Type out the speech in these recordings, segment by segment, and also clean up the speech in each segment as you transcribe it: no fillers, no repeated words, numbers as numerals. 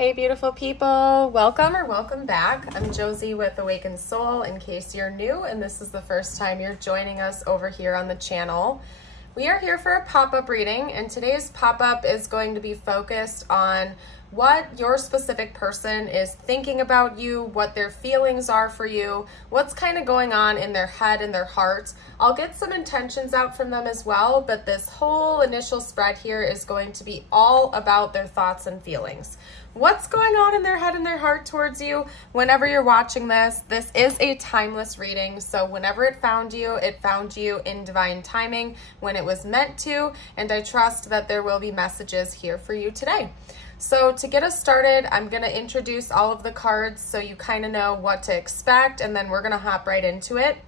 Hey beautiful people, welcome or welcome back. I'm Josie with Awakened Soul in case you're new and this is the first time you're joining us over here on the channel. We are here for a pop-up reading and today's pop-up is going to be focused on what your specific person is thinking about you, what their feelings are for you, what's kind of going on in their head and their heart. I'll get some intentions out from them as well, but this whole initial spread here is going to be all about their thoughts and feelings. What's going on in their head and their heart towards you whenever you're watching this. This is a timeless reading, so whenever it found you in divine timing when it was meant to, and I trust that there will be messages here for you today. So to get us started, I'm going to introduce all of the cards so you kind of know what to expect, and then we're going to hop right into it.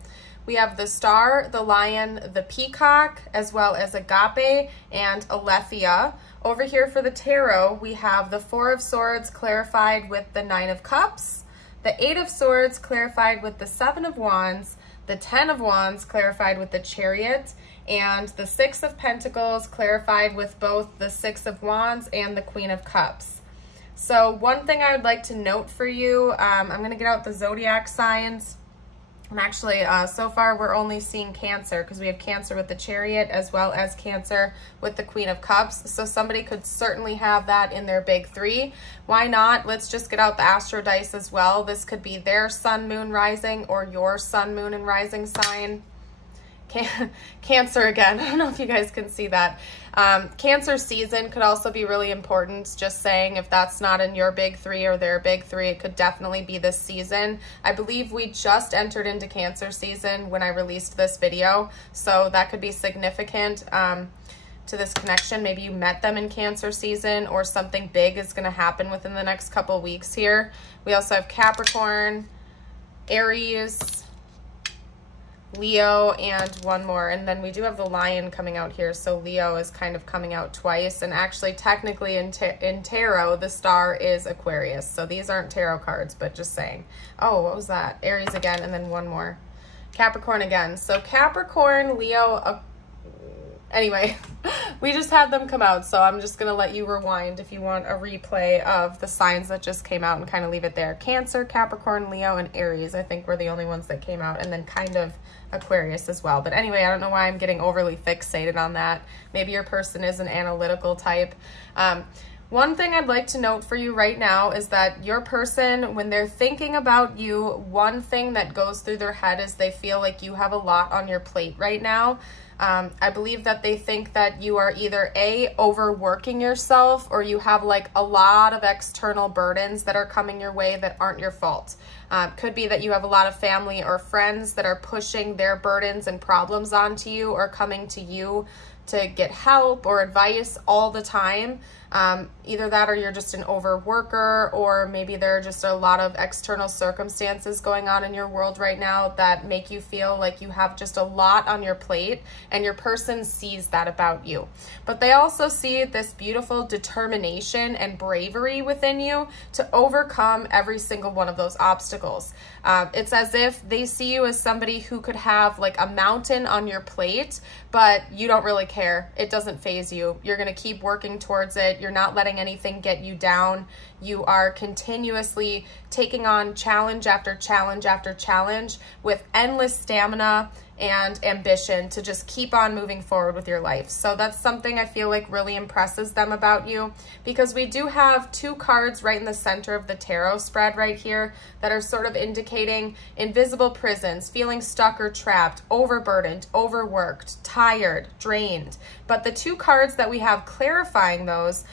We have the Star, the Lion, the Peacock, as well as Agape and Aletheia. Over here for the Tarot, we have the Four of Swords clarified with the Nine of Cups, the Eight of Swords clarified with the Seven of Wands, the Ten of Wands clarified with the Chariot, and the Six of Pentacles clarified with both the Six of Wands and the Queen of Cups. So one thing I would like to note for you, I'm going to get out the zodiac signs. And actually, so far we're only seeing Cancer because we have Cancer with the Chariot as well as Cancer with the Queen of Cups. So somebody could certainly have that in their big three. Why not? Let's just get out the Astro Dice as well. This could be their Sun, Moon, Rising or your Sun, Moon, and Rising sign. Cancer again. I don't know if you guys can see that. Cancer season could also be really important. Just saying, if that's not in your big three or their big three, it could definitely be this season. I believe we just entered into Cancer season when I released this video, so that could be significant to this connection. Maybe you met them in Cancer season or something big is going to happen within the next couple weeks here. We also have Capricorn, Aries, Leo, and one more, and then we do have the Lion coming out here, so Leo is kind of coming out twice, and actually technically in tarot the Star is Aquarius, so these aren't tarot cards, but just saying. Oh, what was that? Aries again, and then one more. Capricorn again. So Capricorn, Leo, anyway, we just had them come out, so I'm just gonna let you rewind if you want a replay of the signs that just came out and kind of leave it there. Cancer, Capricorn, Leo, and Aries, I think were the only ones that came out, and then kind of Aquarius as well. But anyway, I don't know why I'm getting overly fixated on that. Maybe your person is an analytical type. One thing I'd like to note for you right now is that your person, when they're thinking about you, one thing that goes through their head is they feel like you have a lot on your plate right now. I believe that they think that you are either A, overworking yourself, or you have like a lot of external burdens that are coming your way that aren't your fault. Could be that you have a lot of family or friends that are pushing their burdens and problems onto you or coming to you to get help or advice all the time. Either that or you're just an overworker, or maybe there are just a lot of external circumstances going on in your world right now that make you feel like you have just a lot on your plate, and your person sees that about you. But they also see this beautiful determination and bravery within you to overcome every single one of those obstacles. It's as if they see you as somebody who could have like a mountain on your plate, but you don't really care. It doesn't faze you. You're going to keep working towards it. You're not letting anything get you down. You are continuously taking on challenge after challenge after challenge with endless stamina and ambition to just keep on moving forward with your life. So that's something I feel like really impresses them about you, because we do have two cards right in the center of the tarot spread right here that are sort of indicating invisible prisons, feeling stuck or trapped, overburdened, overworked, tired, drained. But the two cards that we have clarifying those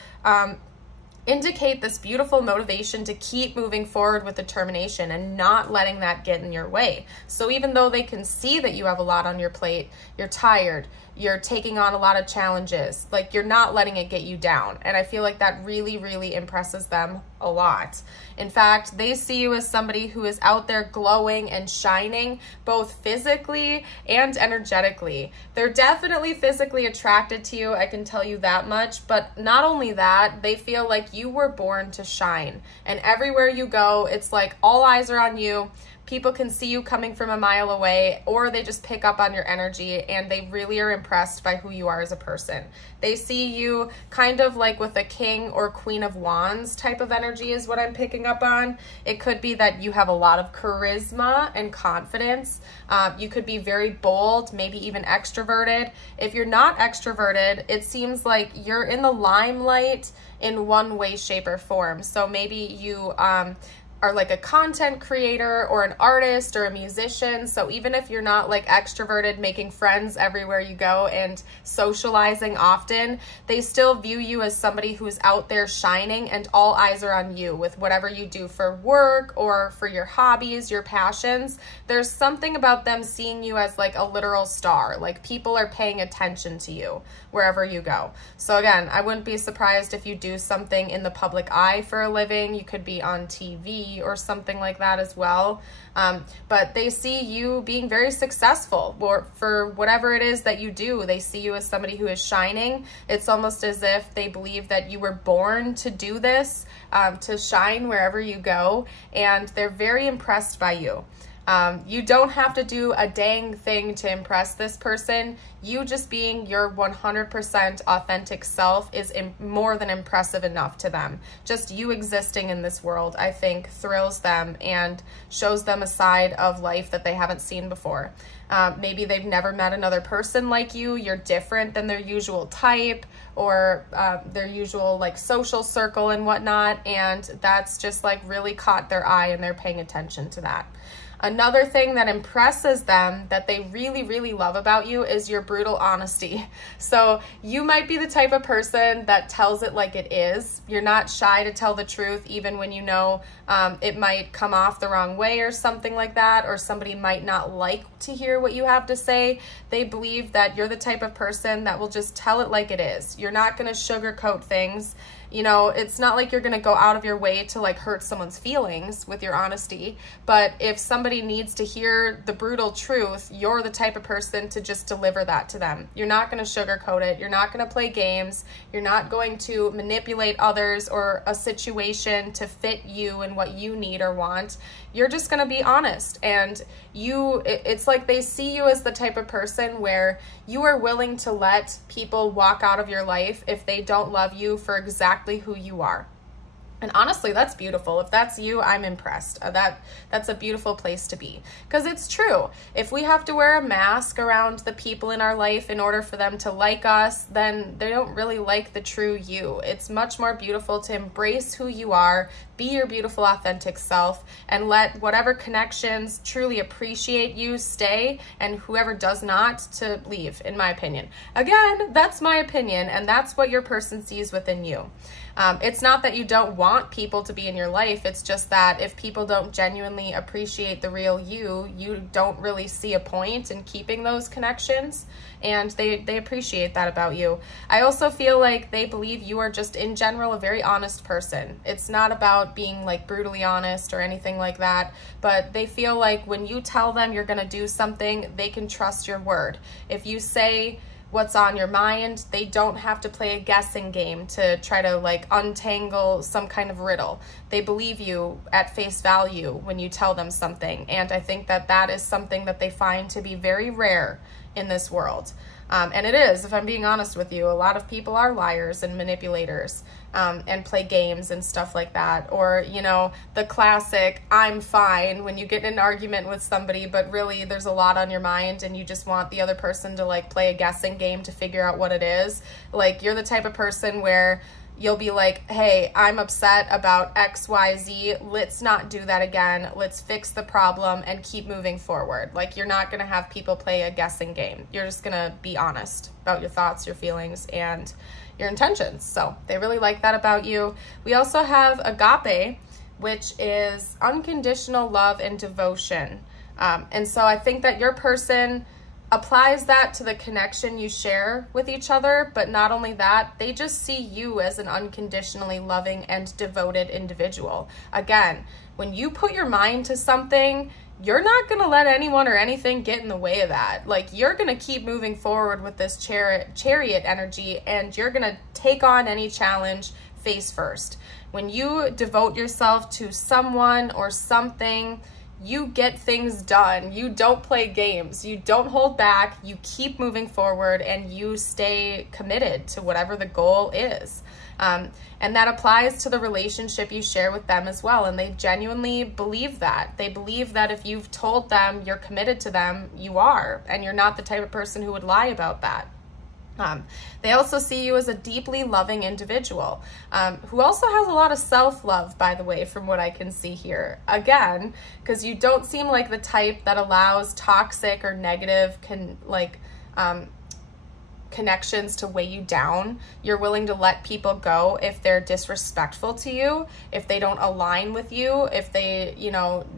indicate this beautiful motivation to keep moving forward with determination and not letting that get in your way. So even though they can see that you have a lot on your plate, you're tired, you're taking on a lot of challenges, like you're not letting it get you down. And I feel like that really, really impresses them a lot. In fact, they see you as somebody who is out there glowing and shining, both physically and energetically. They're definitely physically attracted to you, I can tell you that much, but not only that, they feel like you were born to shine. And everywhere you go, it's like all eyes are on you. People can see you coming from a mile away, or they just pick up on your energy and they really are impressed by who you are as a person. They see you kind of like with a king or queen of wands type of energy is what I'm picking up on. It could be that you have a lot of charisma and confidence. You could be very bold, maybe even extroverted. If you're not extroverted, it seems like you're in the limelight in one way, shape, or form. So maybe you are like a content creator or an artist or a musician. So even if you're not like extroverted, making friends everywhere you go and socializing often, they still view you as somebody who's out there shining and all eyes are on you with whatever you do for work or for your hobbies, your passions. There's something about them seeing you as like a literal star, like people are paying attention to you wherever you go. So again, I wouldn't be surprised if you do something in the public eye for a living. You could be on TV or something like that as well. But they see you being very successful or for whatever it is that you do. They see you as somebody who is shining. It's almost as if they believe that you were born to do this, to shine wherever you go, and they're very impressed by you. You don't have to do a dang thing to impress this person. You just being your 100% authentic self is more than impressive enough to them. Just you existing in this world, I think, thrills them and shows them a side of life that they haven't seen before. Maybe they've never met another person like you. You're different than their usual type or their usual like social circle and whatnot. And that's just like really caught their eye and they're paying attention to that. Another thing that impresses them that they really, really love about you is your brutal honesty. So you might be the type of person that tells it like it is. You're not shy to tell the truth, even when you know it might come off the wrong way or something like that, or somebody might not like to hear what you have to say. They believe that you're the type of person that will just tell it like it is. You're not going to sugarcoat things. You know, it's not like you're going to go out of your way to like hurt someone's feelings with your honesty. But if somebody needs to hear the brutal truth, you're the type of person to just deliver that to them. You're not going to sugarcoat it. You're not going to play games. You're not going to manipulate others or a situation to fit you and what you need or want. You're just going to be honest. And it's like they see you as the type of person where you are willing to let people walk out of your life if they don't love you for exactly who you are. And honestly, that's beautiful. If that's you, I'm impressed. That's a beautiful place to be. Because it's true. If we have to wear a mask around the people in our life in order for them to like us, then they don't really like the true you. It's much more beautiful to embrace who you are, be your beautiful, authentic self, and let whatever connections truly appreciate you stay, and whoever does not to leave, in my opinion. Again, that's my opinion, and that's what your person sees within you. It's not that you don't want people to be in your life. It's just that if people don't genuinely appreciate the real you, you don't really see a point in keeping those connections, and they appreciate that about you. I also feel like they believe you are just in general a very honest person. It's not about being like brutally honest or anything like that, but they feel like when you tell them you're going to do something, they can trust your word. If you say what's on your mind, they don't have to play a guessing game to try to like untangle some kind of riddle. They believe you at face value when you tell them something, and I think that that is something that they find to be very rare in this world. And it is, if I'm being honest with you, a lot of people are liars and manipulators and play games and stuff like that. Or, you know, the classic, I'm fine, when you get in an argument with somebody, but really there's a lot on your mind and you just want the other person to like play a guessing game to figure out what it is. Like, you're the type of person where you'll be like, hey, I'm upset about XYZ. Let's not do that again. Let's fix the problem and keep moving forward. Like, you're not going to have people play a guessing game. You're just going to be honest about your thoughts, your feelings, and your intentions. So they really like that about you. We also have agape, which is unconditional love and devotion. And so I think that your person applies that to the connection you share with each other, but not only that, they just see you as an unconditionally loving and devoted individual. Again, when you put your mind to something, you're not going to let anyone or anything get in the way of that. Like, you're going to keep moving forward with this chariot energy, and you're going to take on any challenge, face first. When you devote yourself to someone or something, you get things done. You don't play games. You don't hold back. You keep moving forward and you stay committed to whatever the goal is. And that applies to the relationship you share with them as well. And they genuinely believe that. They believe that if you've told them you're committed to them, you are, and you're not the type of person who would lie about that. They also see you as a deeply loving individual, who also has a lot of self-love, by the way, from what I can see here. Again, because you don't seem like the type that allows toxic or negative connections to weigh you down. You're willing to let people go if they're disrespectful to you, if they don't align with you, if they,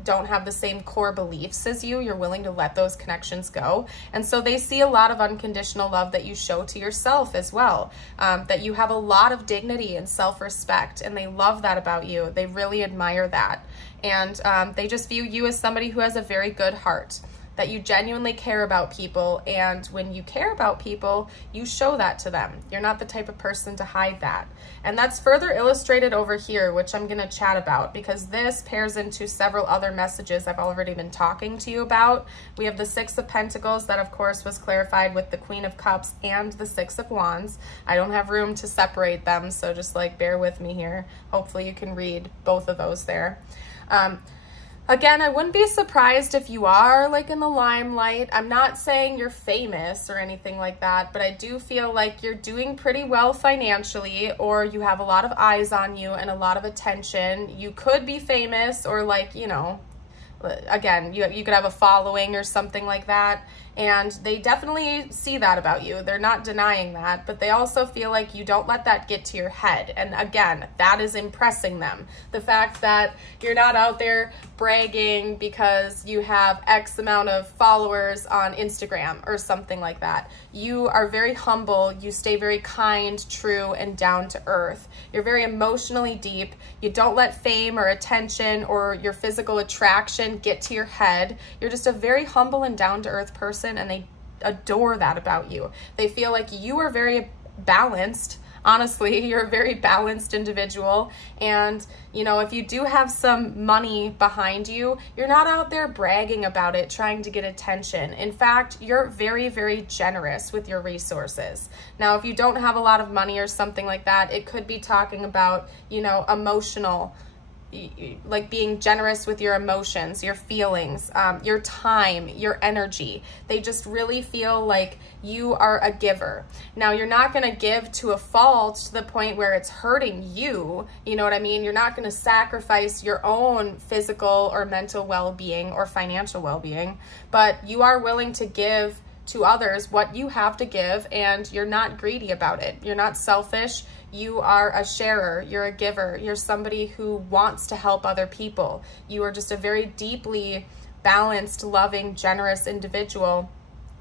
don't have the same core beliefs as you. You're willing to let those connections go. And so they see a lot of unconditional love that you show to yourself as well, that you have a lot of dignity and self-respect, and they love that about you. They really admire that. And they just view you as somebody who has a very good heart, that you genuinely care about people, and when you care about people, you show that to them. You're not the type of person to hide that. And that's further illustrated over here, which I'm going to chat about, because this pairs into several other messages I've already been talking to you about. We have the Six of Pentacles that, of course, was clarified with the Queen of Cups and the Six of Wands. I don't have room to separate them, so just bear with me here. Hopefully you can read both of those there. Again, I wouldn't be surprised if you are in the limelight. I'm not saying you're famous or anything like that, but I do feel like you're doing pretty well financially, or you have a lot of eyes on you and a lot of attention. You could be famous, or again, you could have a following or something like that. And they definitely see that about you. They're not denying that, but they also feel like you don't let that get to your head. And again, that is impressing them. The fact that you're not out there bragging because you have X amount of followers on Instagram or something like that. You are very humble. You stay very kind, true, and down to earth. You're very emotionally deep. You don't let fame or attention or your physical attraction get to your head. You're just a very humble and down to earth person, and they adore that about you. They feel like you are very balanced. Honestly, you're a very balanced individual. And, if you do have some money behind you, you're not out there bragging about it, trying to get attention. In fact, you're very, very generous with your resources. Now, if you don't have a lot of money or something like that, it could be talking about, emotional, being generous with your emotions, your feelings, your time, your energy. They just really feel like you are a giver. Now, you're not going to give to a fault to the point where it's hurting you. You know what I mean? You're not going to sacrifice your own physical or mental well-being or financial well-being, but you are willing to give to others what you have to give, and you're not greedy about it. You're not selfish. You are a sharer. You're a giver. You're somebody who wants to help other people. You are just a very deeply balanced, loving, generous individual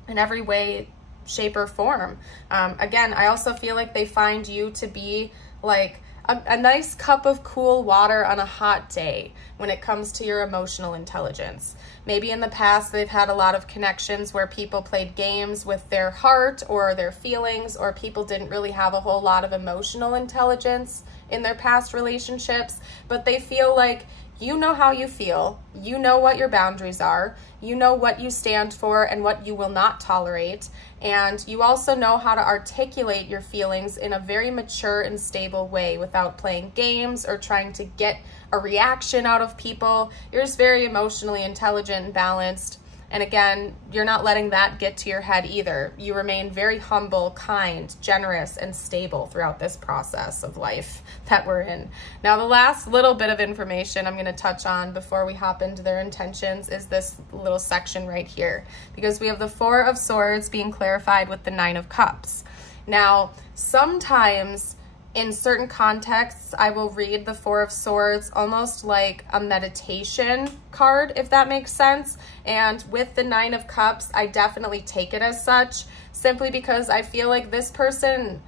in every way, shape, or form. Again, I also feel like they find you to be a nice cup of cool water on a hot day when it comes to your emotional intelligence. Maybe in the past they've had a lot of connections where people played games with their heart or their feelings, or people didn't really have a whole lot of emotional intelligence in their past relationships, but they feel like you know how you feel, you know what your boundaries are, you know what you stand for and what you will not tolerate, and you also know how to articulate your feelings in a very mature and stable way without playing games or trying to get a reaction out of people. You're just very emotionally intelligent and balanced. And again, you're not letting that get to your head either. You remain very humble, kind, generous, and stable throughout this process of life that we're in. Now, the last little bit of information I'm going to touch on before we hop into their intentions is this little section right here, because we have the Four of Swords being clarified with the Nine of Cups. Now, sometimes in certain contexts, I will read the Four of Swords almost like a meditation card, if that makes sense. And with the Nine of Cups, I definitely take it as such, simply because I feel like this person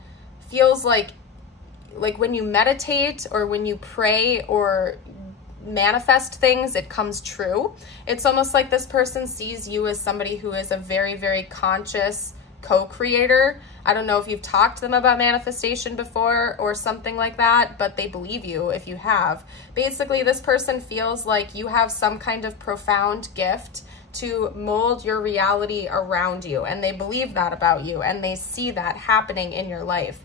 feels like when you meditate or when you pray or manifest things, it comes true. It's almost like this person sees you as somebody who is a very, very conscious co-creator I don't know if you've talked to them about manifestation before or something like that, but they believe you if you have. Basically, this person feels like you have some kind of profound gift to mold your reality around you, and they believe that about you, and they see that happening in your life.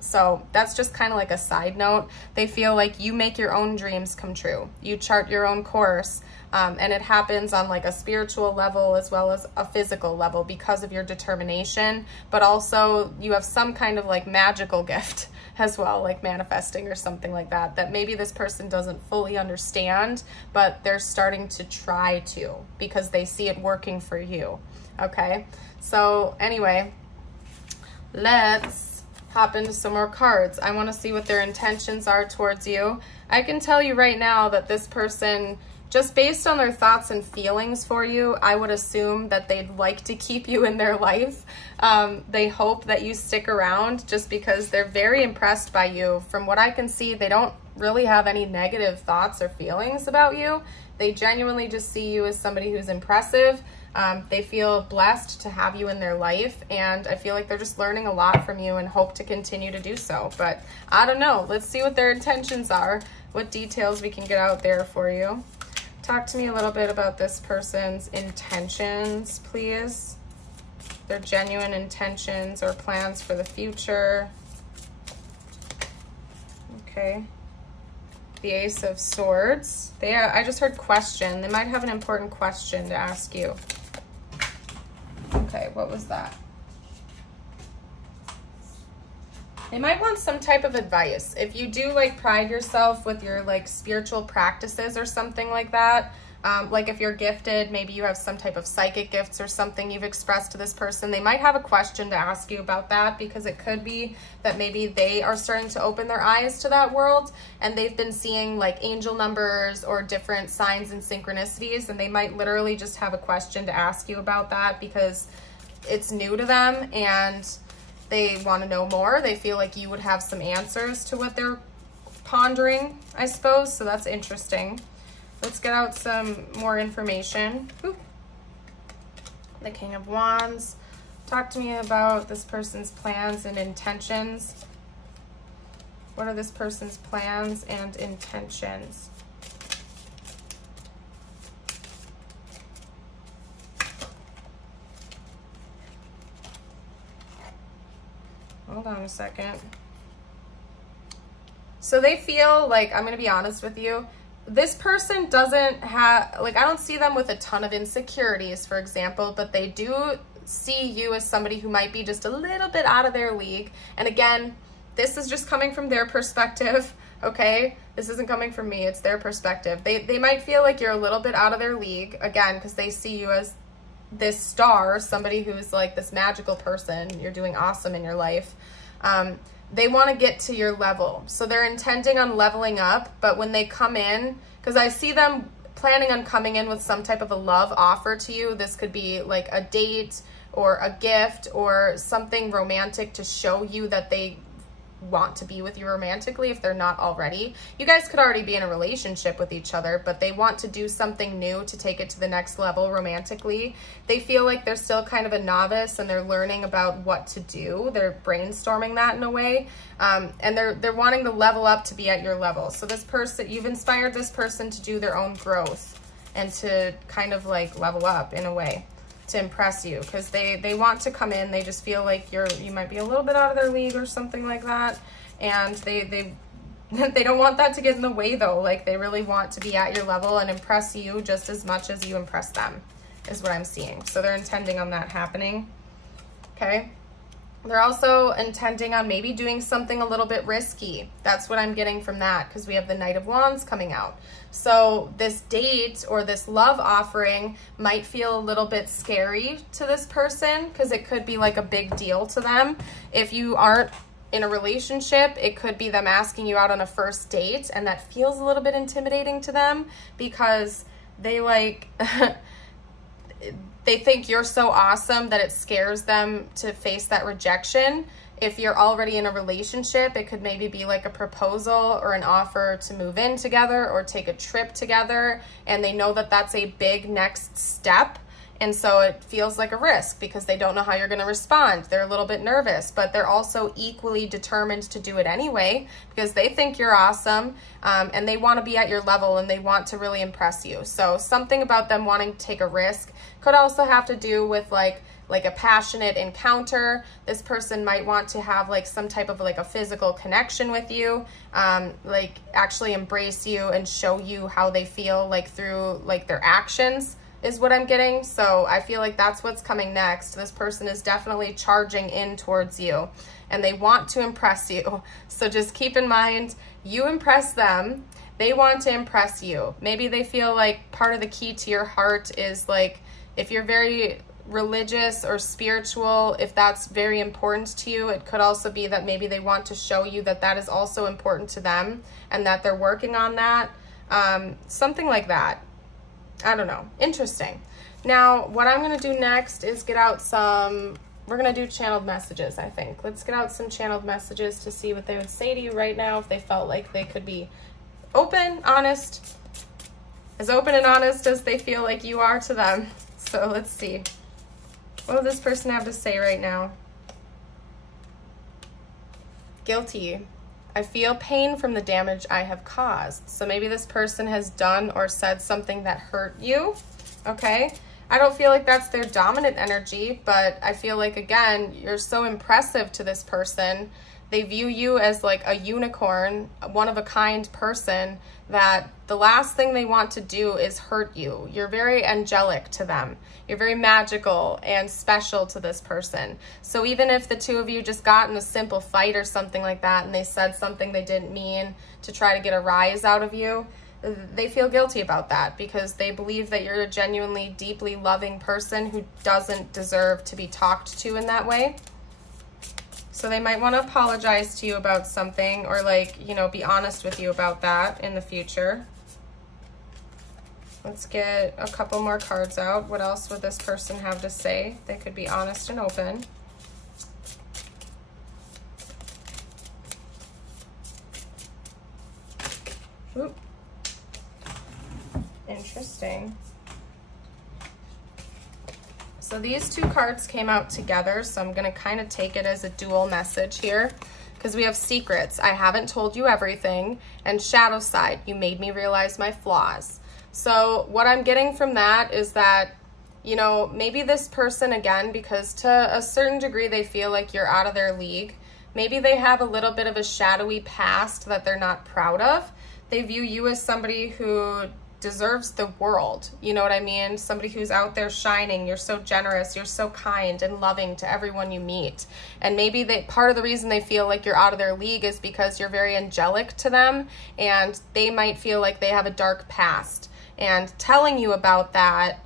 So that's just kind of like a side note. They feel like you make your own dreams come true. You chart your own course, and it happens on like a spiritual level as well as a physical level because of your determination, but also you have some kind of like magical gift as well, like manifesting or something like that, that maybe this person doesn't fully understand, but they're starting to try to because they see it working for you. Okay, so anyway, let's hop into some more cards. I want to see what their intentions are towards you. I can tell you right now that this person, just based on their thoughts and feelings for you, I would assume that they'd like to keep you in their life. They hope that you stick around just because they're very impressed by you. From what I can see, they don't really have any negative thoughts or feelings about you. They genuinely just see you as somebody who's impressive. They feel blessed to have you in their life, and I feel like they're just learning a lot from you and hope to continue to do so. But I don't know. Let's see what their intentions are, what details we can get out there for you. Talk to me a little bit about this person's intentions, please. Their genuine intentions or plans for the future. Okay. The Ace of Swords. I just heard question. They might have an important question to ask you. Okay, what was that? They might want some type of advice. If you do like pride yourself with your like spiritual practices or something like that, like if you're gifted, maybe you have some type of psychic gifts or something you've expressed to this person, they might have a question to ask you about that, because it could be that maybe they are starting to open their eyes to that world and they've been seeing like angel numbers or different signs and synchronicities, and they might literally just have a question to ask you about that because it's new to them and they want to know more. They feel like you would have some answers to what they're pondering, I suppose. So that's interesting. Let's get out some more information. Ooh. The King of Wands. Talk to me about this person's plans and intentions. What are this person's plans and intentions? Hold on a second. So they feel like, I'm going to be honest with you, this person doesn't have, like, I don't see them with a ton of insecurities, for example, but they do see you as somebody who might be just a little bit out of their league. And again, this is just coming from their perspective, okay? This isn't coming from me, it's their perspective. They might feel like you're a little bit out of their league, again, because they see you as this star, somebody who's like this magical person. You're doing awesome in your life. They want to get to your level. So they're intending on leveling up, but when they come in, because I see them planning on coming in with some type of a love offer to you. This could be like a date or a gift or something romantic to show you that they want to be with you romantically if they're not already. You guys could already be in a relationship with each other, but they want to do something new to take it to the next level romantically. They feel like they're still kind of a novice and they're learning about what to do. They're brainstorming that in a way, and they're wanting to level up to be at your level. So this person, you've inspired this person to do their own growth and to kind of like level up in a way to impress you, because they want to come in. They just feel like you might be a little bit out of their league or something like that, and they don't want that to get in the way though. Like they really want to be at your level and impress you just as much as you impress them, is what I'm seeing. So they're intending on that happening. Okay, they're also intending on maybe doing something a little bit risky. That's what I'm getting from that, because we have the Knight of Wands coming out. So this date or this love offering might feel a little bit scary to this person, because it could be like a big deal to them. If you aren't in a relationship, it could be them asking you out on a first date, and that feels a little bit intimidating to them because they like they think you're so awesome that it scares them to face that rejection. If you're already in a relationship, it could maybe be like a proposal or an offer to move in together or take a trip together, and they know that that's a big next step And so it feels like a risk because they don't know how you're going to respond. They're a little bit nervous, but they're also equally determined to do it anyway because they think you're awesome, and they want to be at your level and they want to really impress you. So something about them wanting to take a risk could also have to do with like a passionate encounter. This person might want to have like some type of like a physical connection with you, like actually embrace you and show you how they feel like through like their actions is what I'm getting. So I feel like that's what's coming next. This person is definitely charging in towards you and they want to impress you. So just keep in mind, you impress them, they want to impress you. Maybe they feel like part of the key to your heart is like, if you're very religious or spiritual, if that's very important to you, it could also be that maybe they want to show you that that is also important to them and that they're working on that. Something like that. I don't know. Interesting. Now, what I'm going to do next is get out some, we're going to do channeled messages, I think. Let's get out some channeled messages to see what they would say to you right now if they felt like they could be open, honest, as open and honest as they feel like you are to them. So let's see. What does this person have to say right now? Guilty. I feel pain from the damage I have caused. So maybe this person has done or said something that hurt you, okay? I don't feel like that's their dominant energy, but I feel like, again, you're so impressive to this person. They view you as like a unicorn, one of a kind person, that the last thing they want to do is hurt you. You're very angelic to them. You're very magical and special to this person. So even if the two of you just got in a simple fight or something like that and they said something they didn't mean to try to get a rise out of you, they feel guilty about that because they believe that you're a genuinely, deeply loving person who doesn't deserve to be talked to in that way. So they might want to apologize to you about something or like, you know, be honest with you about that in the future. Let's get a couple more cards out. What else would this person have to say? They could be honest and open. Oop. Interesting. So these two cards came out together, so I'm going to kind of take it as a dual message here because we have secrets. I haven't told you everything, and shadow side. You made me realize my flaws. So what I'm getting from that is that, you know, maybe this person, again, because to a certain degree they feel like you're out of their league, maybe they have a little bit of a shadowy past that they're not proud of. They view you as somebody who deserves the world, you know what I mean? Somebody who's out there shining. You're so generous, you're so kind and loving to everyone you meet. And maybe part of the reason they feel like you're out of their league is because you're very angelic to them, and they might feel like they have a dark past. And telling you about that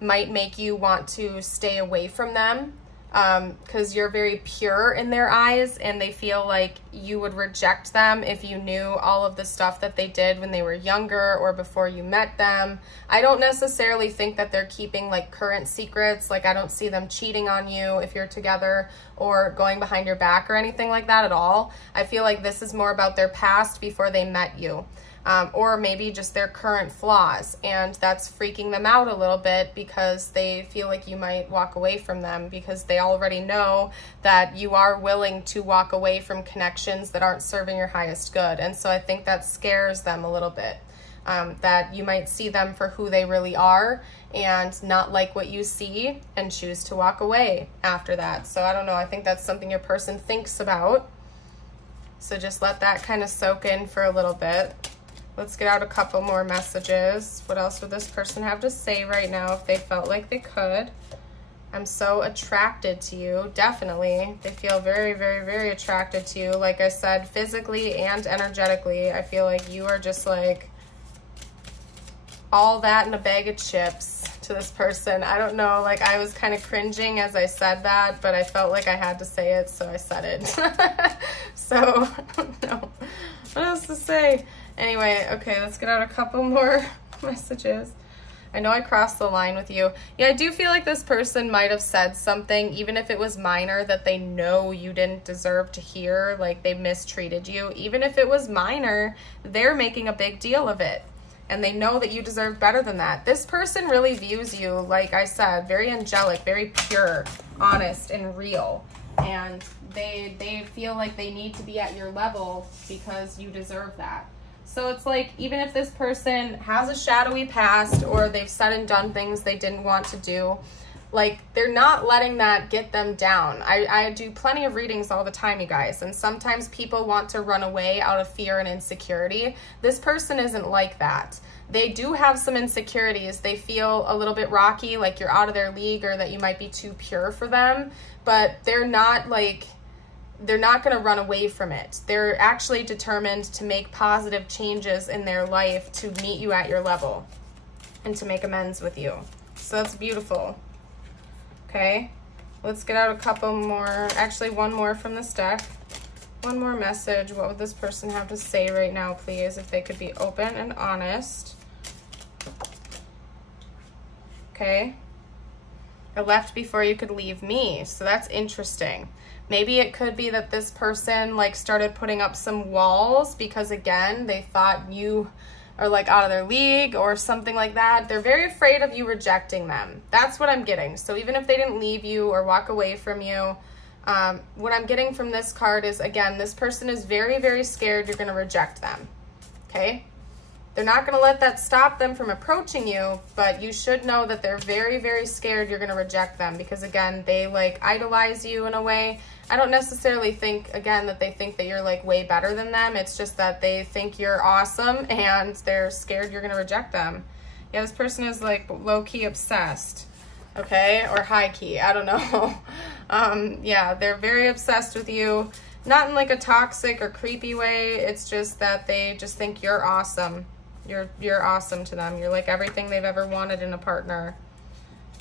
might make you want to stay away from them because you're very pure in their eyes, and they feel like you would reject them if you knew all of the stuff that they did when they were younger or before you met them. I don't necessarily think that they're keeping like current secrets. Like I don't see them cheating on you if you're together or going behind your back or anything like that at all. I feel like this is more about their past before they met you. Or maybe just their current flaws, and that's freaking them out a little bit because they feel like you might walk away from them because they already know that you are willing to walk away from connections that aren't serving your highest good. And so I think that scares them a little bit, that you might see them for who they really are and not like what you see and choose to walk away after that. So I don't know, I think that's something your person thinks about. So just let that kind of soak in for a little bit. Let's get out a couple more messages. What else would this person have to say right now if they felt like they could? I'm so attracted to you. Definitely. They feel very, very, very attracted to you. Like I said, physically and energetically, I feel like you are just like all that in a bag of chips to this person. I don't know, like I was kind of cringing as I said that, but I felt like I had to say it, so I said it. So, no. What else to say? Anyway, okay, let's get out a couple more messages. I know I crossed the line with you. Yeah, I do feel like this person might have said something, even if it was minor, that they know you didn't deserve to hear, like they mistreated you. Even if it was minor, they're making a big deal of it. and they know that you deserve better than that. This person really views you, like I said, very angelic, very pure, honest, and real. And they feel like they need to be at your level because you deserve that. So it's like, even if this person has a shadowy past or they've said and done things they didn't want to do, like, they're not letting that get them down. I do plenty of readings all the time, you guys, and sometimes people want to run away out of fear and insecurity. This person isn't like that. They do have some insecurities. They feel a little bit rocky, like you're out of their league or that you might be too pure for them, but they're not like, they're not going to run away from it. They're actually determined to make positive changes in their life to meet you at your level and to make amends with you. So that's beautiful. Okay, let's get out a couple more, actually one more from this deck. One more message. What would this person have to say right now, please, if they could be open and honest? Okay. I left before you could leave me. So that's interesting. Maybe it could be that this person like started putting up some walls because, again, they thought you are like out of their league or something like that. They're very afraid of you rejecting them. That's what I'm getting. So even if they didn't leave you or walk away from you, what I'm getting from this card is, again, this person is very, very scared you're going to reject them. Okay? They're not going to let that stop them from approaching you, but you should know that they're very, very scared you're going to reject them because, again, they like idolize you in a way. I don't necessarily think, again, that they think that you're like way better than them. It's just that they think you're awesome and they're scared you're going to reject them. Yeah, this person is like low-key obsessed, okay? Or high-key, I don't know. Yeah, they're very obsessed with you. Not in like a toxic or creepy way. It's just that they just think you're awesome. You're awesome to them. You're like everything they've ever wanted in a partner.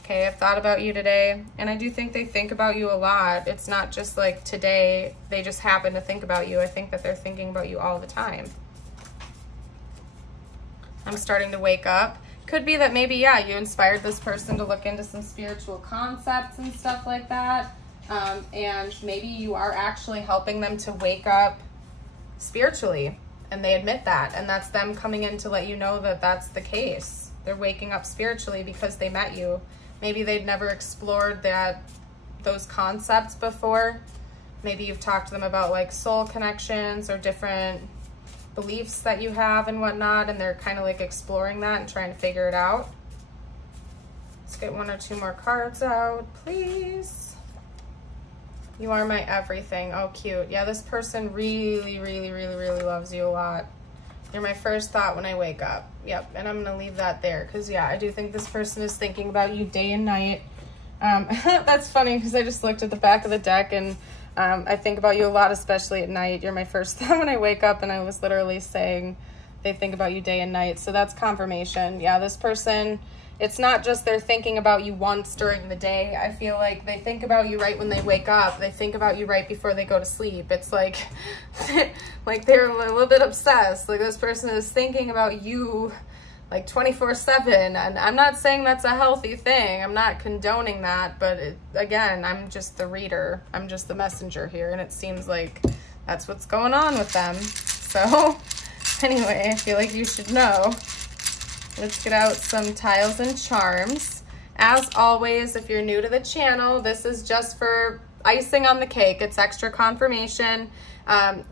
Okay, I've thought about you today, and I do think they think about you a lot. It's not just like today they just happen to think about you. I think that they're thinking about you all the time. I'm starting to wake up. Could be that maybe, yeah, you inspired this person to look into some spiritual concepts and stuff like that. And maybe you are actually helping them to wake up spiritually, and they admit that, and that's them coming in to let you know that that's the case. They're waking up spiritually because they met you. Maybe they'd never explored those concepts before. Maybe you've talked to them about like soul connections or different beliefs that you have and whatnot, and they're kind of like exploring that and trying to figure it out. Let's get one or two more cards out, please. You are my everything. Oh, cute. Yeah, this person really, really, really, really loves you a lot. You're my first thought when I wake up. Yep, and I'm going to leave that there because, yeah, I do think this person is thinking about you day and night. That's funny because I just looked at the back of the deck, and I think about you a lot, especially at night. You're my first thought when I wake up, and I was literally saying they think about you day and night. So that's confirmation. Yeah, this person, it's not just they're thinking about you once during the day. I feel like they think about you right when they wake up. They think about you right before they go to sleep. It's like, like they're a little bit obsessed. Like this person is thinking about you like 24/7. And I'm not saying that's a healthy thing. I'm not condoning that. But again, I'm just the reader. I'm just the messenger here. And it seems like that's what's going on with them. So anyway, I feel like you should know. Let's get out some tiles and charms. As always, if you're new to the channel, this is just for icing on the cake. It's extra confirmation.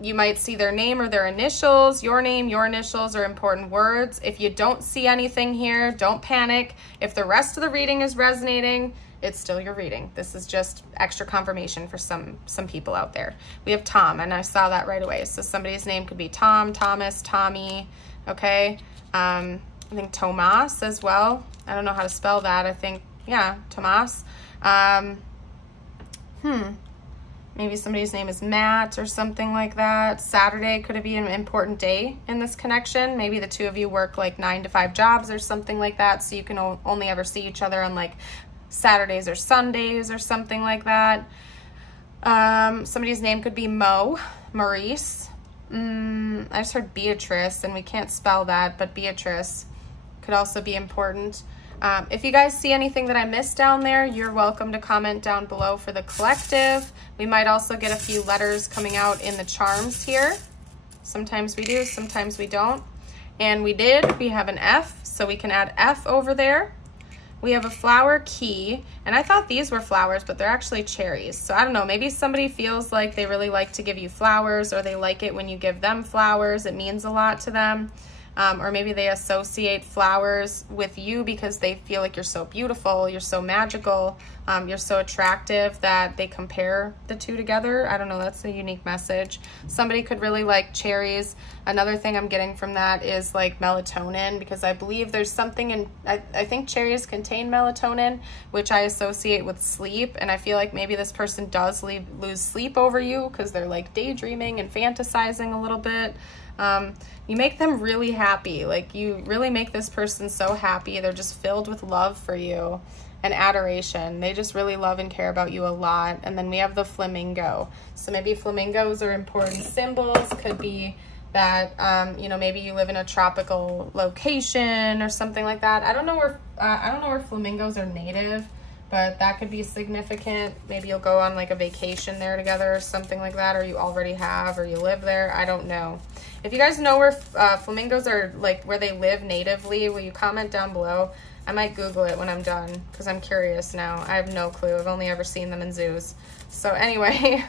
You might see their name or their initials. Your name, your initials are important words. If you don't see anything here, don't panic. If the rest of the reading is resonating, it's still your reading. This is just extra confirmation for some people out there. We have Tom, and I saw that right away. So somebody's name could be Tom, Thomas, Tommy, okay? I think Tomas as well. I don't know how to spell that. I think, yeah, Tomas. Maybe somebody's name is Matt or something like that. Saturday could be an important day in this connection. Maybe the two of you work like 9-to-5 jobs or something like that, so you can only ever see each other on like Saturdays or Sundays or something like that. Somebody's name could be Maurice. I just heard Beatrice, and we can't spell that, but Beatrice could also be important. If you guys see anything that I missed down there, you're welcome to comment down below for the collective. We might also get a few letters coming out in the charms here. Sometimes we do, sometimes we don't. And we have an F, so we can add F over there. We have a flower key, and I thought these were flowers, but they're actually cherries. So I don't know, maybe somebody feels like they really like to give you flowers, or they like it when you give them flowers. It means a lot to them. Or maybe they associate flowers with you because they feel like you're so beautiful, you're so magical, you're so attractive that they compare the two together. I don't know, that's a unique message. Somebody could really like cherries. Another thing I'm getting from that is like melatonin, because I believe there's something in, I think cherries contain melatonin, which I associate with sleep, and I feel like maybe this person does lose sleep over you because they're like daydreaming and fantasizing a little bit. You make them really happy. Like, you really make this person so happy. They're just filled with love for you and adoration. They just really love and care about you a lot. And then we have the flamingo. So maybe flamingos are important symbols. Could be that, you know, maybe you live in a tropical location or something like that. I don't know where flamingos are native, but that could be significant. Maybe you'll go on like a vacation there together or something like that, or you already have, or you live there. I don't know. If you guys know where flamingos are, like where they live natively, will you comment down below? I might Google it when I'm done because I'm curious now. I have no clue. I've only ever seen them in zoos. So anyway,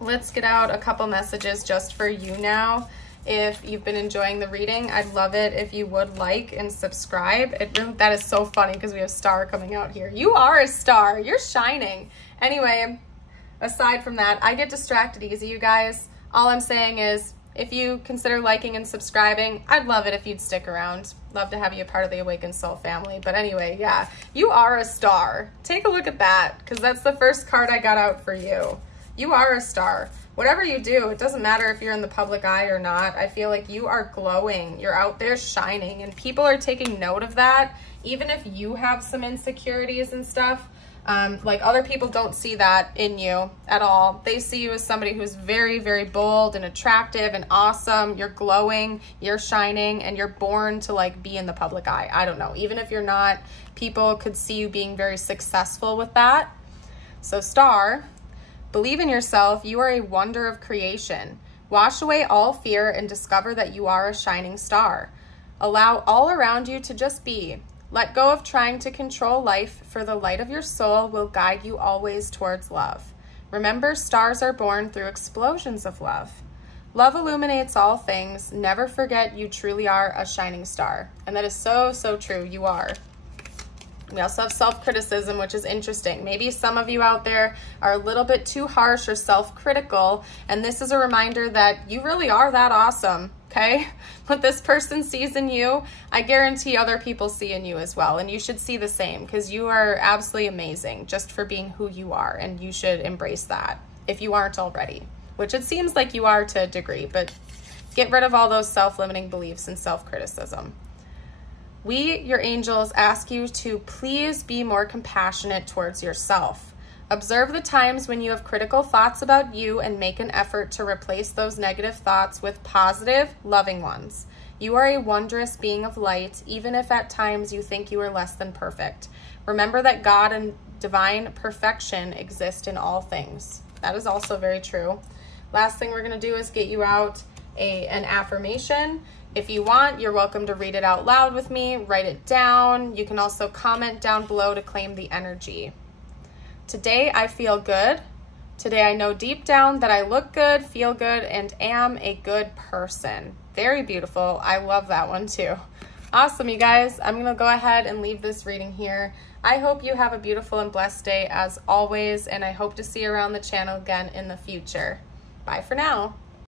let's get out a couple messages just for you now. If you've been enjoying the reading, I'd love it if you would like and subscribe. That is so funny because we have star coming out here. You are a star. You're shining. Anyway, aside from that, I get distracted easy, you guys. All I'm saying is, if you consider liking and subscribing, I'd love it if you'd stick around. Love to have you a part of the Awakened Soul family. But anyway, yeah, you are a star. Take a look at that, because that's the first card I got out for you. You are a star. Whatever you do, it doesn't matter if you're in the public eye or not. I feel like you are glowing. You're out there shining, and people are taking note of that. Even if you have some insecurities and stuff, like other people don't see that in you at all. They see you as somebody who's very, very bold and attractive and awesome. You're glowing, you're shining, and you're born to like be in the public eye. I don't know. Even if you're not, people could see you being very successful with that. So star, believe in yourself. You are a wonder of creation. Wash away all fear and discover that you are a shining star. Allow all around you to just be. Let go of trying to control life, for the light of your soul will guide you always towards love. Remember, stars are born through explosions of love. Love illuminates all things. Never forget you truly are a shining star. And that is so, so true. You are. We also have self-criticism, which is interesting. Maybe some of you out there are a little bit too harsh or self-critical, and this is a reminder that you really are that awesome, okay? What this person sees in you, I guarantee other people see in you as well, and you should see the same, because you are absolutely amazing just for being who you are, and you should embrace that if you aren't already, which it seems like you are to a degree, but get rid of all those self-limiting beliefs and self-criticism. We, your angels, ask you to please be more compassionate towards yourself. Observe the times when you have critical thoughts about you and make an effort to replace those negative thoughts with positive, loving ones. You are a wondrous being of light, even if at times you think you are less than perfect. Remember that God and divine perfection exist in all things. That is also very true. Last thing we're going to do is get you out an affirmation. If you want, you're welcome to read it out loud with me, write it down. You can also comment down below to claim the energy. Today I feel good. Today I know deep down that I look good, feel good, and am a good person. Very beautiful. I love that one too. Awesome, you guys. I'm going to go ahead and leave this reading here. I hope you have a beautiful and blessed day as always, and I hope to see you around the channel again in the future. Bye for now.